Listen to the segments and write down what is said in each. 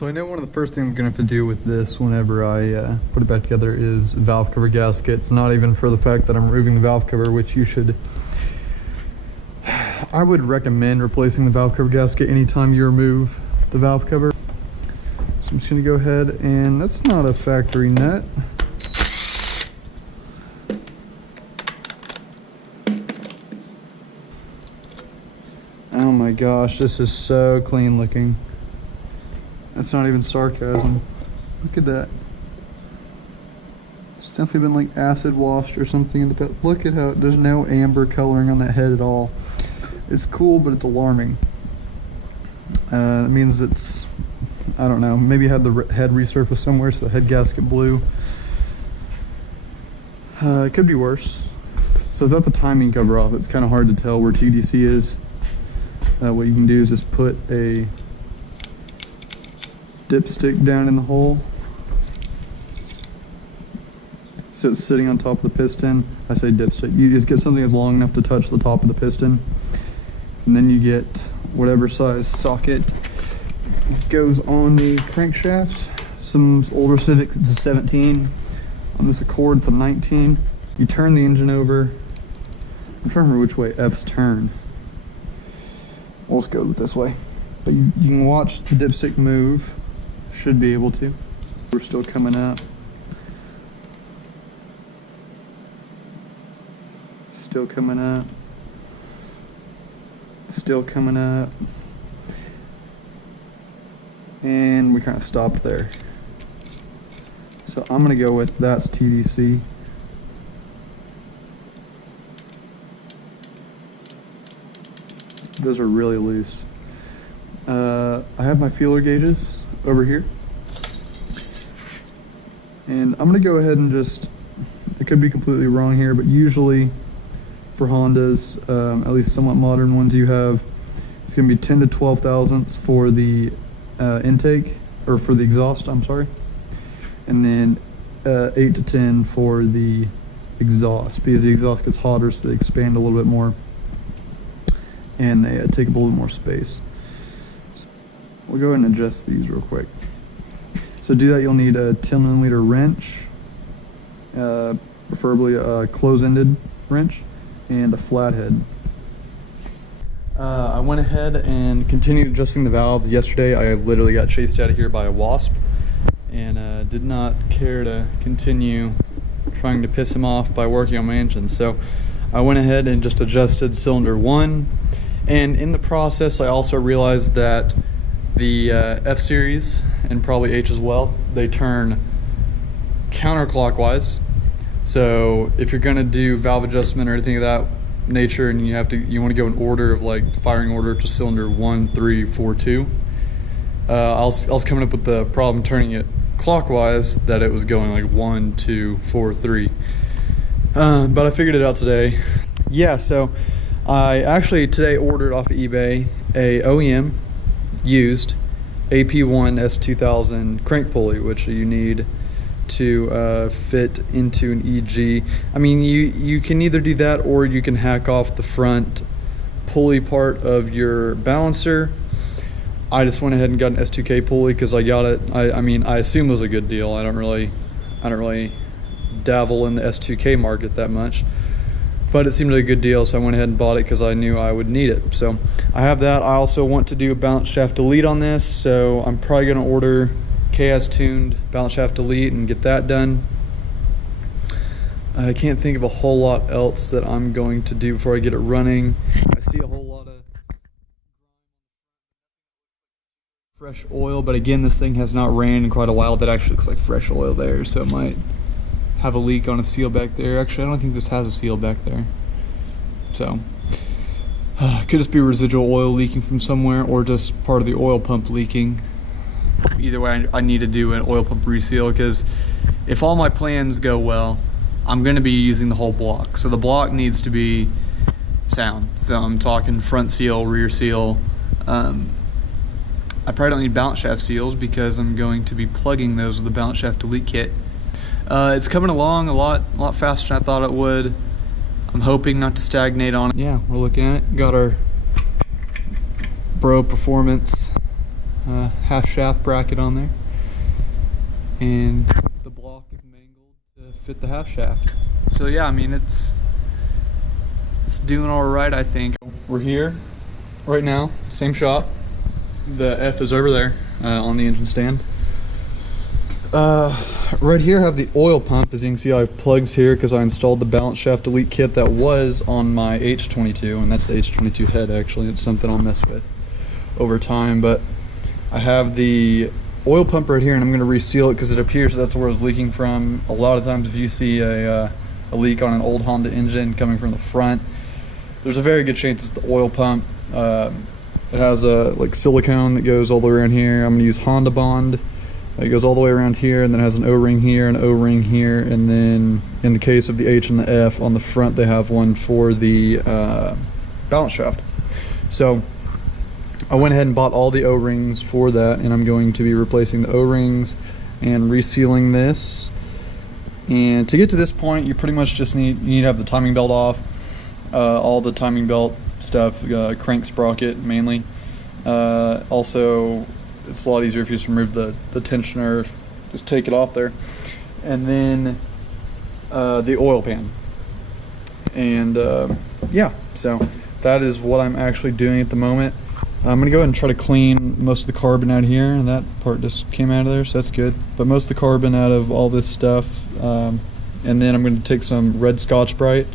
So I know one of the first things I'm going to have to do with this whenever I put it back together is valve cover gaskets. Not even for the fact that I'm removing the valve cover, which you should... I would recommend replacing the valve cover gasket anytime you remove the valve cover. So I'm just going to go ahead and... That's not a factory nut. Oh my gosh, this is so clean looking. That's not even sarcasm. Look at that. It's definitely been like acid washed or something in the pit. Look at how there's no amber coloring on that head at all. It's cool, but it's alarming. It means it's, I don't know, maybe had the head resurfaced somewhere so the head gasket blew. It could be worse. So without the timing cover off, it's kind of hard to tell where TDC is. What you can do is just put a dipstick down in the hole so it's sitting on top of the piston. I say dipstick. You just get something that's long enough to touch the top of the piston, and then you get whatever size socket goes on the crankshaft. Some older Civic, it's a 17. On this Accord, it's a 19. You turn the engine over. I'm trying to remember which way F's turn. We'll just go this way. But you can watch the dipstick move. Should be able to. We're still coming up. Still coming up. Still coming up. And we kind of stopped there. So I'm gonna go with that's TDC. Those are really loose. I have my feeler gauges over here. And I'm gonna go ahead and just, I could be completely wrong here, but usually for Hondas, at least somewhat modern ones you have, it's gonna be 10 to 12 thousandths for the intake, or for the exhaust, I'm sorry. And then 8 to 10 for the exhaust, because the exhaust gets hotter so they expand a little bit more and they take up a little more space. So we'll go ahead and adjust these real quick. So to do that, you'll need a 10mm wrench, preferably a close-ended wrench, and a flathead. I went ahead and continued adjusting the valves. Yesterday I literally got chased out of here by a wasp and did not care to continue trying to piss him off by working on my engine. So I went ahead and just adjusted cylinder 1, and in the process I also realized that the F-Series, and probably H as well, they turn counterclockwise. So if you're gonna do valve adjustment or anything of that nature, and you want to go in order of like firing order to cylinder 1, 3, 4, 2, I was coming up with the problem turning it clockwise, that it was going like 1, 2, 4, 3. But I figured it out today. Yeah, so I actually today ordered off of eBay a OEM used AP1 S2000 crank pulley, which you need to fit into an EG. I mean, you can either do that or you can hack off the front pulley part of your balancer. I just went ahead and got an S2K pulley because I got it. I mean, I assume it was a good deal. I don't really dabble in the S2K market that much, but it seemed like a good deal, so I went ahead and bought it because I knew I would need it. So I have that. I also want to do a balance shaft delete on this, so I'm probably going to order KS tuned balance shaft delete and get that done. I can't think of a whole lot else that I'm going to do before I get it running. I see a whole lot of fresh oil, but again, this thing has not ran in quite a while. That actually looks like fresh oil there, so it might have a leak on a seal back there. Actually, I don't think this has a seal back there. So could just be residual oil leaking from somewhere, or just part of the oil pump leaking. Either way, I need to do an oil pump reseal, because if all my plans go well, I'm going to be using the whole block. So the block needs to be sound. So I'm talking front seal, rear seal. I probably don't need balance shaft seals because I'm going to be plugging those with the balance shaft delete kit. It's coming along a lot faster than I thought it would. I'm hoping not to stagnate on it. Yeah, we're looking at it. Got our Bro Performance half shaft bracket on there, and the block is mangled to fit the half shaft. So yeah, I mean it's doing all right, I think. We're here right now, same shop. The F is over there on the engine stand. Right here I have the oil pump. As you can see, I have plugs here because I installed the balance shaft delete kit that was on my H22, and that's the H22 head actually. It's something I'll mess with over time, but I have the oil pump right here, and I'm going to reseal it because it appears that's where it's leaking from. A lot of times if you see a leak on an old Honda engine coming from the front, there's a very good chance it's the oil pump. It has a like silicone that goes all the way around here. I'm going to use Honda Bond. It goes all the way around here, and then it has an O-ring here, an O-ring here, and then in the case of the H and the F on the front, they have one for the balance shaft. So I went ahead and bought all the O-rings for that, and I'm going to be replacing the O-rings and resealing this. And to get to this point, you pretty much just need to have the timing belt off, all the timing belt stuff, crank sprocket mainly. Also, it's a lot easier if you just remove the tensioner, just take it off there. And then the oil pan. And yeah, so that is what I'm actually doing at the moment. I'm gonna go ahead and try to clean most of the carbon out of here, and that part just came out of there, so that's good. But most of the carbon out of all this stuff. And then I'm gonna take some red Scotch-Brite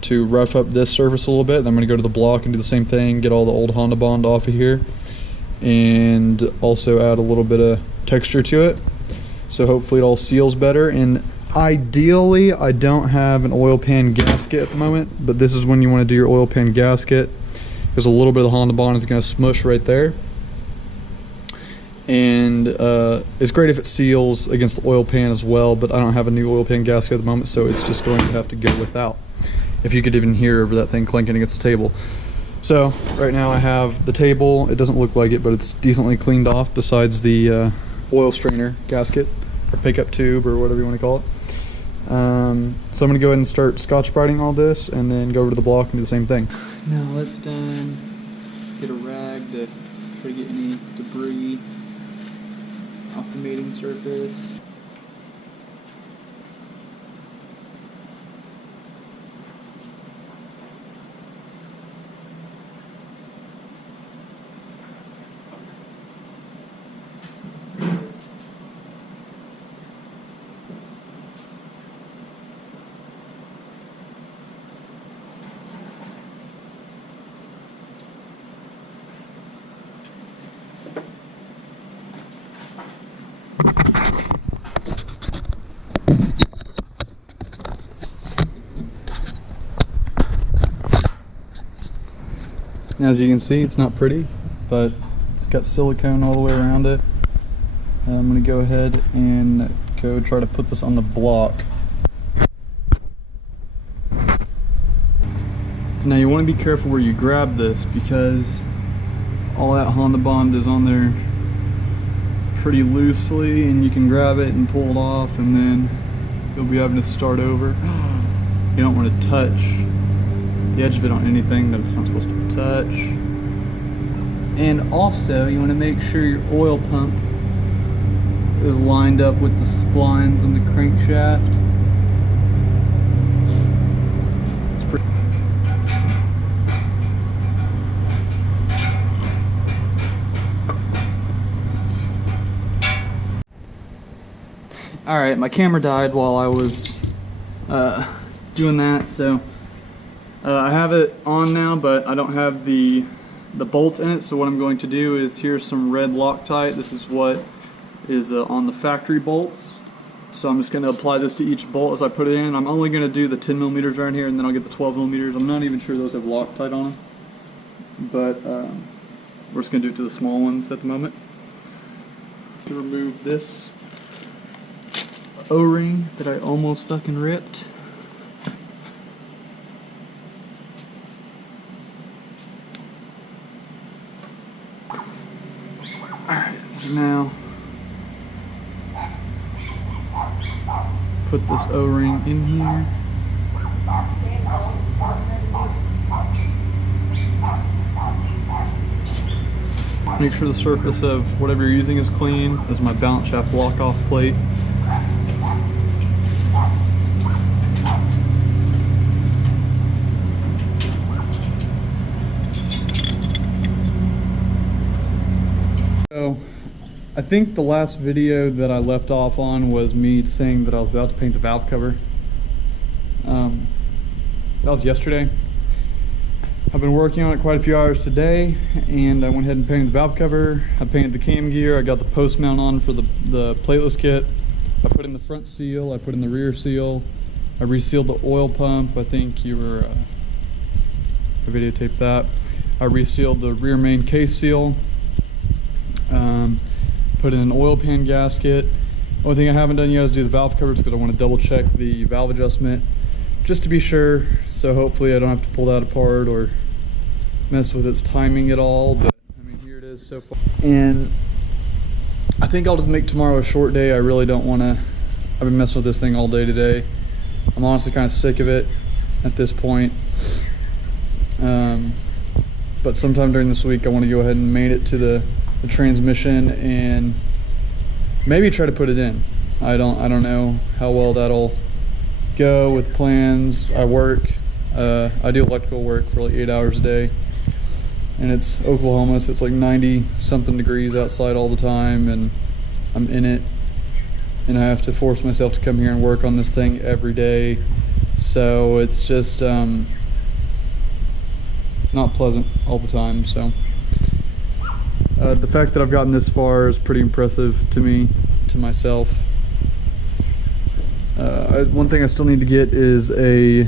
to rough up this surface a little bit. Then I'm gonna go to the block and do the same thing, get all the old Honda Bond off of here, and also add a little bit of texture to it, so hopefully it all seals better. And ideally I don't have an oil pan gasket at the moment, but this is when you want to do your oil pan gasket, because a little bit of the Honda Bond is going to smush right there, and it's great if it seals against the oil pan as well, but I don't have a new oil pan gasket at the moment, so it's just going to have to go without. If you could even hear over that thing clinking against the table. So right now I have the table. It doesn't look like it, but it's decently cleaned off, besides the oil strainer gasket or pickup tube or whatever you want to call it. So I'm going to go ahead and start Scotch-Briting all this, and then go over to the block and do the same thing. Now that's done, get a rag to try to get any debris off the mating surface. Now, as you can see, it's not pretty, but it's got silicone all the way around it. I'm going to go ahead and go try to put this on the block. Now you want to be careful where you grab this, because all that Honda Bond is on there pretty loosely, and you can grab it and pull it off, and then you'll be having to start over. You don't want to touch the edge of it on anything that it's not supposed to touch. And also you want to make sure your oil pump is lined up with the splines on the crankshaft. It's pretty Alright, my camera died while I was doing that, so I have it on now, but I don't have the bolts in it. So what I'm going to do is, here's some red Loctite. This is what is on the factory bolts. So I'm just going to apply this to each bolt as I put it in. I'm only going to do the 10 millimeters around here, and then I'll get the 12 millimeters. I'm not even sure those have Loctite on them, but we're just going to do it to the small ones at the moment. To remove this O-ring that I almost fucking ripped. Alright, so now put this O-ring in here. Make sure the surface of whatever you're using is clean. This is my balance shaft lock-off plate. So, I think the last video that I left off on was me saying that I was about to paint the valve cover. That was yesterday. I've been working on it quite a few hours today, and I went ahead and painted the valve cover. I painted the cam gear. I got the post mount on for the plateless kit. I put in the front seal. I put in the rear seal. I resealed the oil pump. I think you were, I videotaped that. I resealed the rear main case seal. Put in an oil pan gasket. Only thing I haven't done yet is do the valve covers because I want to double check the valve adjustment just to be sure. So hopefully I don't have to pull that apart or mess with its timing at all. But I mean, here it is so far. And I think I'll just make tomorrow a short day. I really don't want to. I've been messing with this thing all day today. I'm honestly kind of sick of it at this point. But sometime during this week I want to go ahead and mate it to the transmission and maybe try to put it in. I don't know how well that'll go with plans. I do electrical work for like 8 hours a day, and it's Oklahoma, so it's like 90 something degrees outside all the time, and I'm in it, and I have to force myself to come here and work on this thing every day. So it's just not pleasant all the time. So the fact that I've gotten this far is pretty impressive to me, to myself. One thing I still need to get is a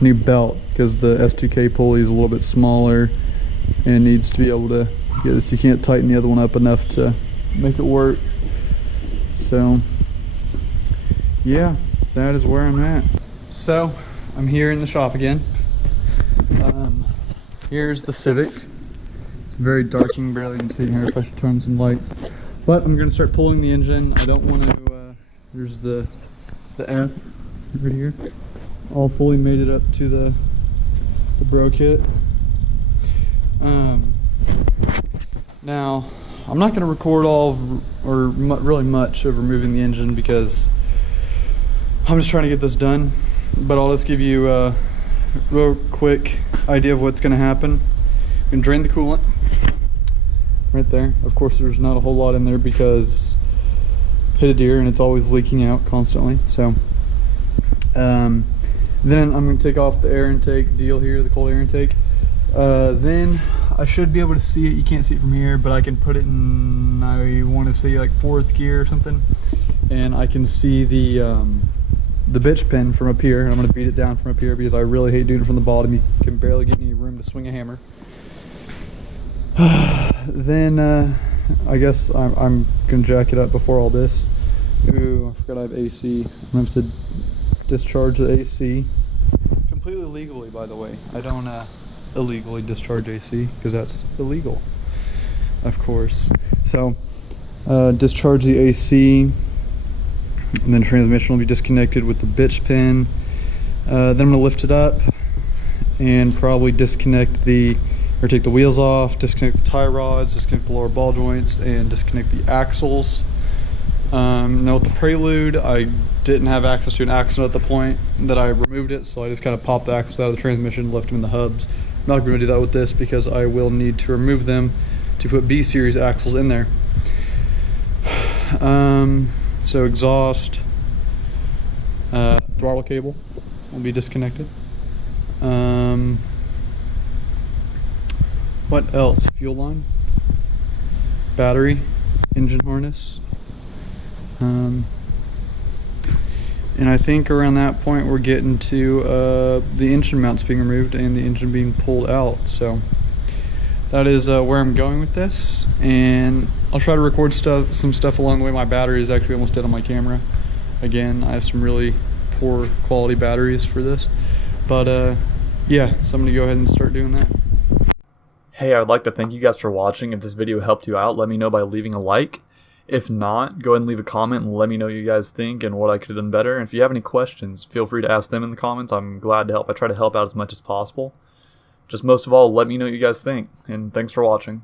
new belt, because the S2K pulley is a little bit smaller and needs to be able to get this. You can't tighten the other one up enough to make it work. So yeah, that is where I'm at. So I'm here in the shop again. Here's the Civic. It's very dark, you can barely even see here if I should turn some lights. But I'm going to start pulling the engine. I don't want to, there's the F right here. All fully mated up to the bro kit. Now, I'm not going to record all of, or really much of removing the engine because I'm just trying to get this done. But I'll just give you a real quick idea of what's going to happen. I'm going to drain the coolant right there. Of course, there's not a whole lot in there because hit a deer and it's always leaking out constantly. So then I'm going to take off the air intake deal here, the cold air intake. Then I should be able to see it. You can't see it from here, but I can put it in, I want to say like 4th gear or something, and I can see the bitch pin from up here, and I'm going to beat it down from up here because I really hate doing it from the bottom. You can barely get any room to swing a hammer. Then I guess I'm going to jack it up before all this. Ooh, I forgot I have AC. I'm going to have to discharge the AC. Completely legally, by the way. I don't illegally discharge AC because that's illegal, of course. So discharge the AC. And then transmission will be disconnected with the bitch pin. Then I'm going to lift it up and probably disconnect take the wheels off, disconnect the tie rods, disconnect the lower ball joints, and disconnect the axles. Now with the Prelude, I didn't have access to an axle at the point that I removed it, so I just kind of popped the axles out of the transmission, left them in the hubs. I'm not going to do that with this because I will need to remove them to put B series axles in there. So exhaust, throttle cable will be disconnected. What else? Fuel line, battery, engine harness. And I think around that point we're getting to the engine mounts being removed and the engine being pulled out. So that is where I'm going with this, and I'll try to record some stuff along the way. My battery is actually almost dead on my camera. Again, I have some really poor quality batteries for this, but yeah, so I'm gonna go ahead and start doing that. Hey, I would like to thank you guys for watching. If this video helped you out, let me know by leaving a like. If not, go ahead and leave a comment and let me know what you guys think and what I could have done better. And if you have any questions, feel free to ask them in the comments. I'm glad to help. I try to help out as much as possible. just most of all, let me know what you guys think. And thanks for watching.